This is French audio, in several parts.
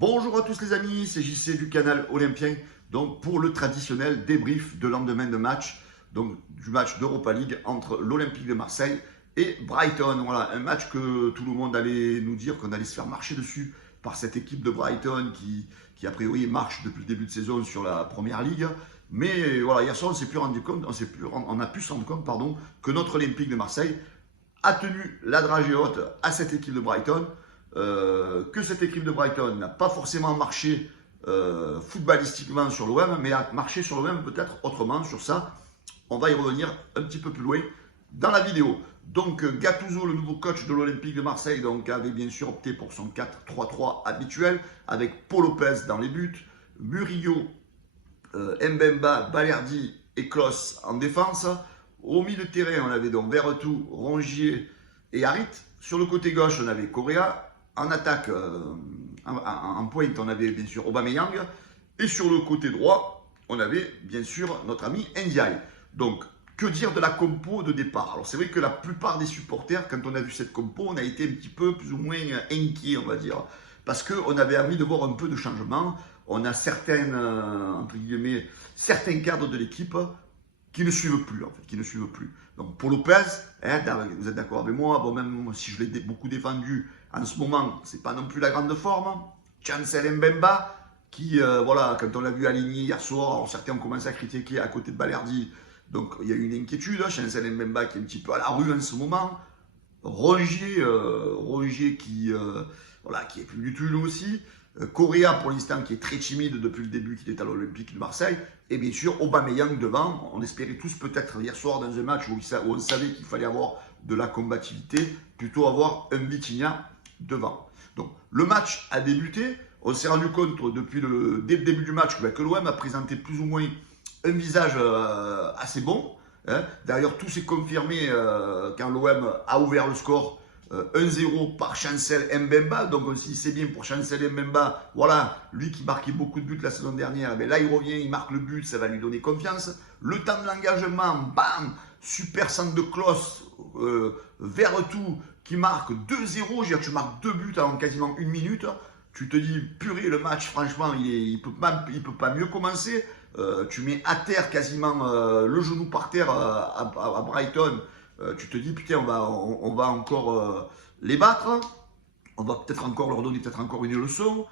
Bonjour à tous les amis, c'est JC du canal Olympien. Donc pour le traditionnel débrief de lendemain de match, donc du match d'Europa League entre l'Olympique de Marseille et Brighton. Voilà, un match que tout le monde allait nous dire qu'on allait se faire marcher dessus par cette équipe de Brighton qui a priori marche depuis le début de saison sur la première ligue. Mais voilà, hier soir on s'est plus rendu compte, on a pu se rendre compte que notre Olympique de Marseille a tenu la dragée haute à cette équipe de Brighton. Que cette équipe de Brighton n'a pas forcément marché footballistiquement sur l'OM, mais a marché sur l'OM peut-être autrement. Sur ça, on va y revenir un petit peu plus loin dans la vidéo. Donc Gattuso, le nouveau coach de l'Olympique de Marseille, donc, avait bien sûr opté pour son 4-3-3 habituel, avec Paul Lopez dans les buts, Murillo, Mbemba, Balerdi et Klos en défense. Au milieu de terrain, on avait donc Verretou, Rongier et Harit. Sur le côté gauche, on avait Correa. En attaque, en pointe, on avait bien sûr Aubameyang. Et sur le côté droit, on avait bien sûr notre ami Ndiaye. Donc, que dire de la compo de départ? Alors, c'est vrai que la plupart des supporters, quand on a vu cette compo, on a été un petit peu plus ou moins inquiets, on va dire. Parce qu'on avait envie de voir un peu de changement. On a entre guillemets, certains cadres de l'équipe qui ne suivent plus, en fait, qui ne suivent plus. Donc, pour Lopez, hein, vous êtes d'accord avec moi, bon, même si je l'ai beaucoup défendu, en ce moment, c'est pas non plus la grande forme. Chancel Mbemba, qui, voilà, quand on l'a vu aligné hier soir, alors certains ont commencé à critiquer à côté de Balerdi, donc il y a eu une inquiétude. Chancel Mbemba qui est un petit peu à la rue en ce moment. Rongier qui, voilà, qui est plus du tout lui aussi. Correa pour l'instant qui est très timide depuis le début qu'il est à l'Olympique de Marseille. Et bien sûr Aubameyang devant. On espérait tous peut-être hier soir dans un match où on savait qu'il fallait avoir de la combativité, plutôt avoir un Vitinha devant. Donc le match a débuté. On s'est rendu compte dès le début du match que l'OM a présenté plus ou moins un visage assez bon. Hein. D'ailleurs, tout s'est confirmé quand l'OM a ouvert le score 1-0 par Chancel Mbemba. Donc, on s'est dit, c'est bien pour Chancel Mbemba. Voilà, lui qui marquait beaucoup de buts la saison dernière. Mais là, il revient, il marque le but, ça va lui donner confiance. Le temps de l'engagement, bam, super centre de Klos, Verretou qui marque 2-0. Tu marques 2 buts en quasiment 1 minute. Tu te dis, purée, le match, franchement, il peut pas mieux commencer. Tu mets à terre quasiment le genou par terre à Brighton. Tu te dis, putain, on va encore les battre. On va peut-être encore leur donner encore une leçon.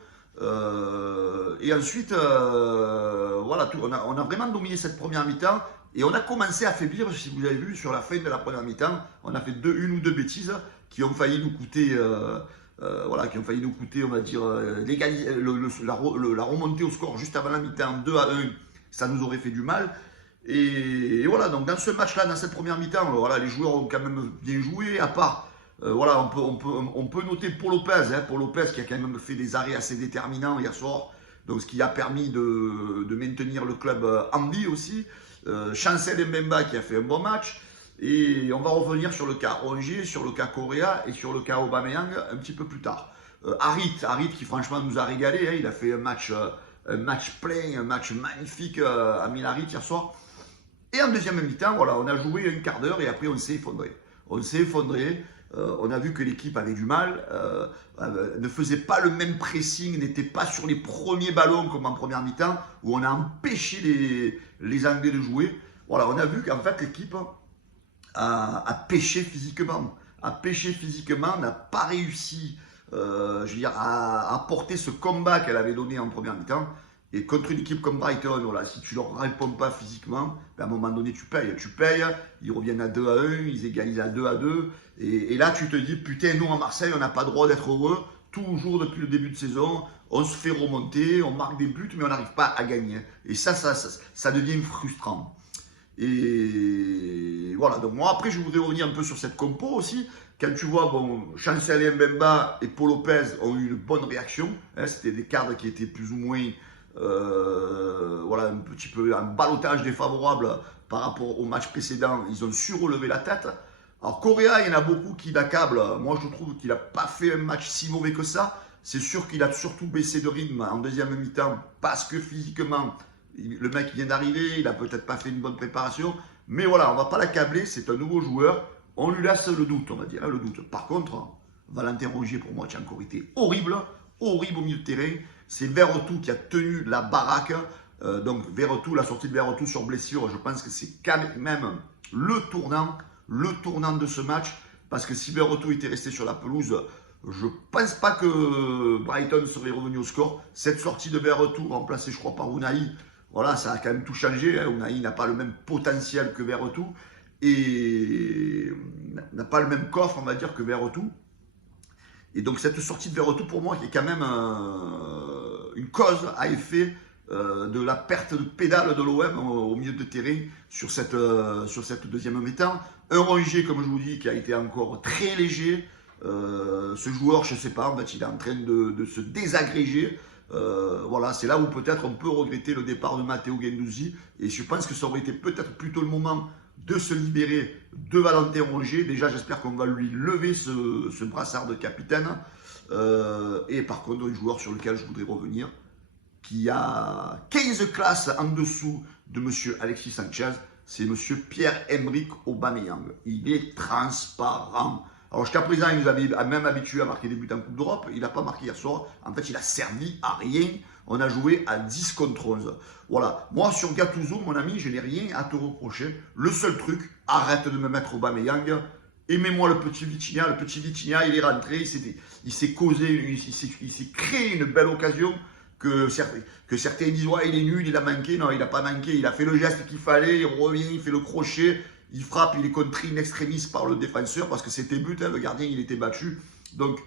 Et ensuite, voilà, on a vraiment dominé cette première mi-temps. Et on a commencé à faiblir, si vous avez vu, sur la fin de la première mi-temps. On a fait une ou deux bêtises qui ont failli nous coûter... voilà, qui ont failli nous coûter, on va dire, la remontée au score juste avant la mi-temps, 2-1, ça nous aurait fait du mal. Et voilà, donc dans ce match-là, dans cette première mi-temps, voilà, les joueurs ont quand même bien joué, à part, voilà, on peut noter Paul Lopez, hein, Paul Lopez qui a quand même fait des arrêts assez déterminants hier soir, donc ce qui a permis de maintenir le club en vie aussi. Chancel Mbemba qui a fait un bon match. Et on va revenir sur le cas Rongier, sur le cas Correa et sur le cas Aubameyang un petit peu plus tard. Harit qui franchement nous a régalé, hein, il a fait un match plein, un match magnifique à Milan hier soir. Et en deuxième mi-temps, voilà, on a joué un quart d'heure et après on s'est effondré. On a vu que l'équipe avait du mal, ne faisait pas le même pressing, n'était pas sur les premiers ballons comme en première mi-temps, où on a empêché les Anglais de jouer. Voilà, on a vu qu'en fait l'équipe a pêché physiquement, n'a pas réussi, je veux dire, à apporter ce combat qu'elle avait donné en première mi-temps. Et contre une équipe comme Brighton, voilà, si tu leur réponds pas physiquement, ben à un moment donné tu payes, ils reviennent à 2-1, ils égalisent à 2-2, et là tu te dis, putain, nous à Marseille, on n'a pas le droit d'être heureux, toujours depuis le début de saison, on se fait remonter, on marque des buts, mais on n'arrive pas à gagner. Et ça devient frustrant. Et voilà, donc moi après je voudrais revenir un peu sur cette compo aussi. Quand tu vois, bon, Chancel Mbemba et Paul Lopez ont eu une bonne réaction, hein, c'était des cadres qui étaient plus ou moins, voilà, un petit peu un ballottage défavorable par rapport au match précédent, ils ont su relever la tête. Alors Correa, il y en a beaucoup qui l'accablent, moi je trouve qu'il n'a pas fait un match si mauvais que ça. C'est sûr qu'il a surtout baissé de rythme en deuxième mi-temps parce que physiquement, le mec vient d'arriver, il n'a peut-être pas fait une bonne préparation. Mais voilà, on ne va pas l'accabler, c'est un nouveau joueur. On lui laisse le doute, on va dire, hein, le doute. Par contre, Valentin Rongier, pour moi, qui a encore été horrible. horrible au milieu de terrain. C'est Verretou qui a tenu la baraque. Donc Verretou, la sortie de Verretou sur blessure, je pense que c'est quand même le tournant de ce match. Parce que si Verretou était resté sur la pelouse, je ne pense pas que Brighton serait revenu au score. Cette sortie de Verretou, remplacée je crois par Unai, voilà, ça a quand même tout changé. Hein. Unai n'a pas le même potentiel que Verretou et n'a pas le même coffre, on va dire, que Verretou. Et donc cette sortie de Verretou, pour moi, qui est quand même une cause à effet de la perte de pédale de l'OM au milieu de terrain sur cette deuxième mi-temps. Un Rongier, comme je vous dis, qui a été encore très léger. Ce joueur, je ne sais pas, en fait, il est en train de se désagréger. Voilà, c'est là où peut-être on peut regretter le départ de Matteo Guendouzi. Et je pense que ça aurait été peut-être plutôt le moment de se libérer de Valentin Rongier. Déjà, j'espère qu'on va lui lever ce brassard de capitaine. Et par contre, un joueur sur lequel je voudrais revenir, qui a 15 classes en dessous de M. Alexis Sanchez, c'est M. Pierre-Emerick Aubameyang. Il est transparent. Alors jusqu'à présent, il nous avait même habitué à marquer des buts en Coupe d'Europe. Il n'a pas marqué hier soir. En fait, il a servi à rien. On a joué à 10 contre 11. Voilà. Moi, sur Gattuso, mon ami, je n'ai rien à te reprocher. Le seul truc, arrête de me mettre Aubameyang. Aimez-moi le petit Vitinha. Le petit Vitinha, il est rentré. Il s'est causé, il s'est créé une belle occasion. Que certains disent, ouais, il est nul, il a manqué. Non, il n'a pas manqué. Il a fait le geste qu'il fallait. Il revient, il fait le crochet. Il frappe, il est contré in extremis par le défenseur parce que c'était but, hein, le gardien il était battu. Donc,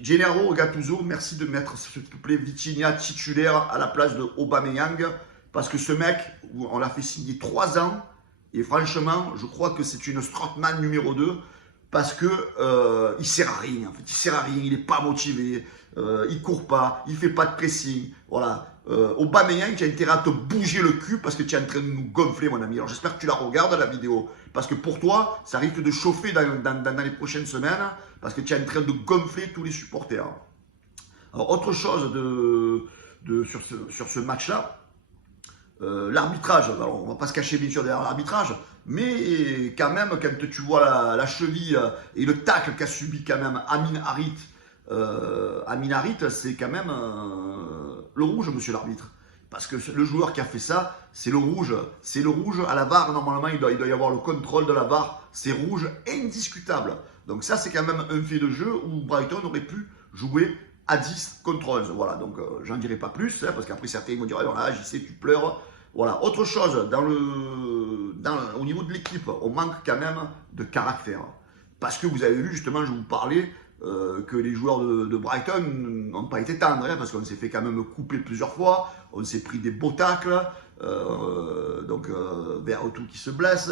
Gennaro Gattuso, merci de mettre s'il te plaît Vitinha titulaire à la place de Aubameyang parce que ce mec, on l'a fait signer 3 ans et franchement, je crois que c'est une Strootman numéro 2 parce que il sert à rien en fait, il sert à rien, il n'est pas motivé, il court pas, il fait pas de pressing, voilà. Aubameyang, tu as intérêt à te bouger le cul parce que tu es en train de nous gonfler, mon ami. Alors j'espère que tu la regardes, la vidéo. Parce que pour toi, ça risque de chauffer dans les prochaines semaines parce que tu es en train de gonfler tous les supporters. Alors, autre chose sur ce match-là, l'arbitrage. Alors, on ne va pas se cacher bien sûr derrière l'arbitrage, mais quand même, quand tu vois la cheville et le tacle qu'a subi quand même Amin Harit, c'est quand même le rouge, monsieur l'arbitre. Parce que le joueur qui a fait ça, c'est le rouge. C'est le rouge à la VAR. Normalement, il doit y avoir le contrôle de la VAR. C'est rouge indiscutable. Donc ça, c'est quand même un fait de jeu où Brighton aurait pu jouer à 10 contre 11. Voilà, donc j'en dirai pas plus, hein, parce qu'après certains vont dire, voilà, j'y sais, tu pleures. Voilà, autre chose, au niveau de l'équipe, on manque quand même de caractère. Parce que vous avez vu, justement, je vous parlais, que les joueurs de Brighton n'ont pas été tendres, hein, parce qu'on s'est fait quand même couper plusieurs fois, on s'est pris des beaux tacles, Verretou qui se blesse,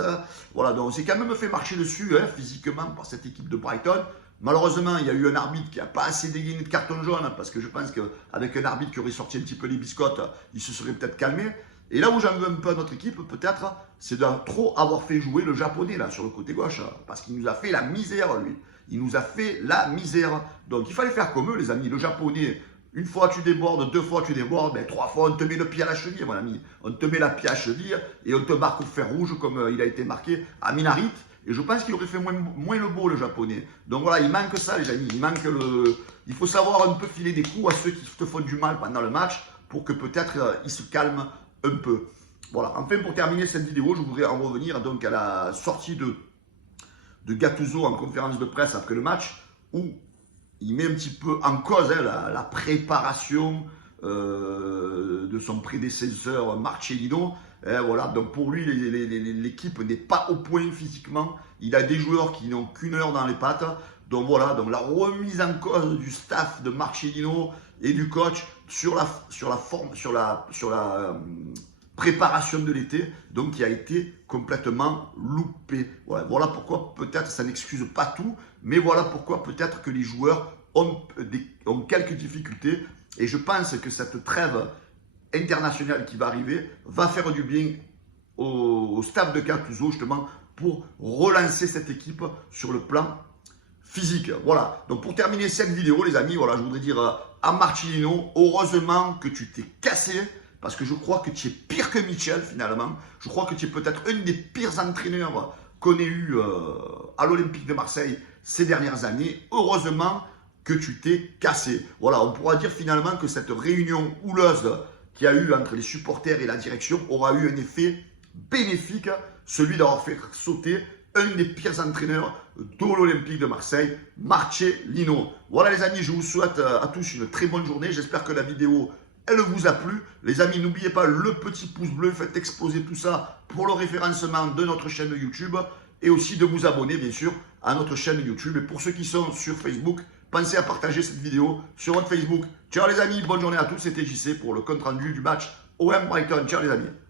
voilà, donc on s'est quand même fait marcher dessus hein, physiquement par cette équipe de Brighton. Malheureusement, il y a eu un arbitre qui n'a pas assez dégainé de carton jaune, parce que je pense qu'avec un arbitre qui aurait sorti un petit peu les biscottes, il se serait peut-être calmé. Et là où j'en veux un peu à notre équipe, peut-être, c'est de trop avoir fait jouer le japonais là sur le côté gauche, parce qu'il nous a fait la misère, lui. Il nous a fait la misère. Donc il fallait faire comme eux, les amis. Le japonais, une fois tu débordes, 2 fois tu débordes, mais 3 fois on te met le pied à la cheville, mon ami. On te met la pied à la cheville et on te marque au fer rouge comme il a été marqué à Harit. Et je pense qu'il aurait fait moins le beau, le japonais. Donc voilà, il manque ça, les amis. Il faut savoir un peu filer des coups à ceux qui te font du mal pendant le match pour que peut-être ils se calment un peu. Voilà, enfin pour terminer cette vidéo, je voudrais en revenir donc à la sortie de Gattuso en conférence de presse après le match, où il met un petit peu en cause hein, la préparation de son prédécesseur Marcellino. Voilà, donc pour lui, l'équipe n'est pas au point physiquement. Il a des joueurs qui n'ont qu'une heure dans les pattes. Donc voilà, donc la remise en cause du staff de Marcellino et du coach sur la préparation de l'été, donc qui a été complètement loupé. Voilà pourquoi peut-être ça n'excuse pas tout, mais voilà pourquoi peut-être que les joueurs ont quelques difficultés. Et je pense que cette trêve internationale qui va arriver va faire du bien au staff de Gattuso justement pour relancer cette équipe sur le plan physique. Voilà, donc pour terminer cette vidéo les amis, voilà, je voudrais dire à Marcellino, heureusement que tu t'es cassé, parce que je crois que tu es pire que Michel finalement. Je crois que tu es peut-être un des pires entraîneurs qu'on ait eu à l'Olympique de Marseille ces dernières années. Heureusement que tu t'es cassé. Voilà, on pourra dire finalement que cette réunion houleuse qu'il y a eu entre les supporters et la direction aura eu un effet bénéfique, celui d'avoir fait sauter un des pires entraîneurs de l'Olympique de Marseille, Marcellino. Voilà les amis, je vous souhaite à tous une très bonne journée. J'espère que la vidéo, elle vous a plu. Les amis, n'oubliez pas le petit pouce bleu, faites exploser tout ça pour le référencement de notre chaîne YouTube et aussi de vous abonner bien sûr à notre chaîne YouTube. Et pour ceux qui sont sur Facebook, pensez à partager cette vidéo sur votre Facebook. Ciao les amis, bonne journée à tous, c'était JC pour le compte rendu du match OM Brighton. Ciao les amis.